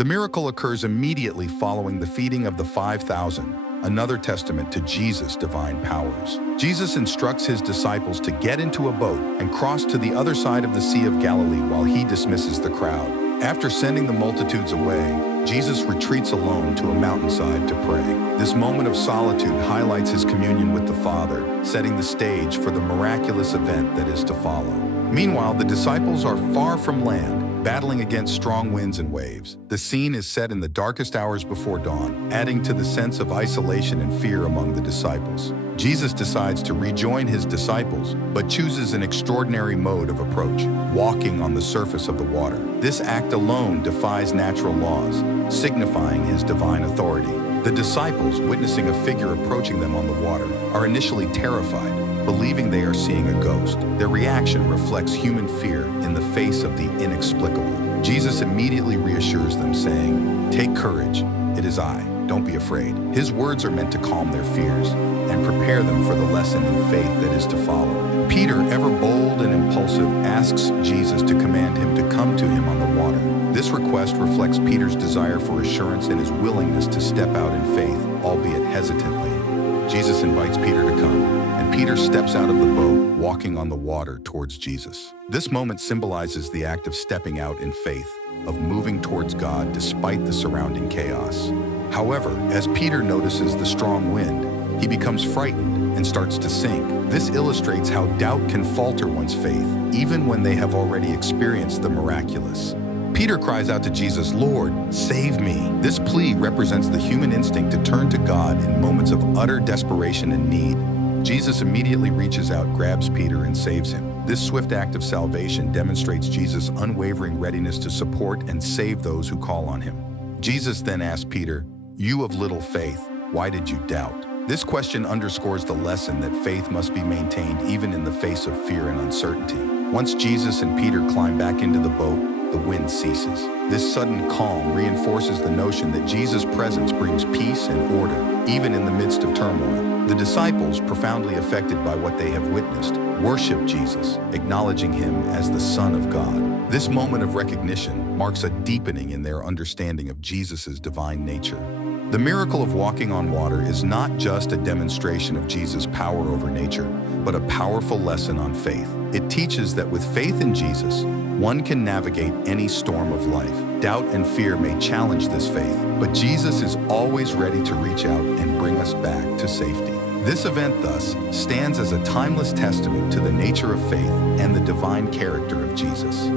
The miracle occurs immediately following the feeding of the 5,000, another testament to Jesus' divine powers. Jesus instructs his disciples to get into a boat and cross to the other side of the Sea of Galilee while he dismisses the crowd. After sending the multitudes away, Jesus retreats alone to a mountainside to pray. This moment of solitude highlights his communion with the Father, setting the stage for the miraculous event that is to follow. Meanwhile, the disciples are far from land, battling against strong winds and waves. The scene is set in the darkest hours before dawn, adding to the sense of isolation and fear among the disciples. Jesus decides to rejoin his disciples, but chooses an extraordinary mode of approach, walking on the surface of the water. This act alone defies natural laws, signifying his divine authority. The disciples, witnessing a figure approaching them on the water, are initially terrified, believing they are seeing a ghost. Their reaction reflects human fear in the face of the inexplicable. Jesus immediately reassures them, saying, "Take courage, it is I, don't be afraid." His words are meant to calm their fears and prepare them for the lesson in faith that is to follow. Peter, ever bold and impulsive, asks Jesus to command him to come to him on the water. This request reflects Peter's desire for assurance and his willingness to step out in faith, albeit hesitantly. Jesus invites Peter to come, and Peter steps out of the boat, walking on the water towards Jesus. This moment symbolizes the act of stepping out in faith, of moving towards God despite the surrounding chaos. However, as Peter notices the strong wind, he becomes frightened and starts to sink. This illustrates how doubt can falter one's faith, even when they have already experienced the miraculous. Peter cries out to Jesus, "Lord, save me." This plea represents the human instinct to turn to God in moments of utter desperation and need. Jesus immediately reaches out, grabs Peter, and saves him. This swift act of salvation demonstrates Jesus' unwavering readiness to support and save those who call on him. Jesus then asks Peter, "You of little faith, why did you doubt?" This question underscores the lesson that faith must be maintained even in the face of fear and uncertainty. Once Jesus and Peter climb back into the boat, the wind ceases. This sudden calm reinforces the notion that Jesus' presence brings peace and order, even in the midst of turmoil. The disciples, profoundly affected by what they have witnessed, worship Jesus, acknowledging him as the Son of God. This moment of recognition marks a deepening in their understanding of Jesus' divine nature. The miracle of walking on water is not just a demonstration of Jesus' power over nature, but a powerful lesson on faith. It teaches that with faith in Jesus, one can navigate any storm of life. Doubt and fear may challenge this faith, but Jesus is always ready to reach out and bring us back to safety. This event, thus, stands as a timeless testament to the nature of faith and the divine character of Jesus.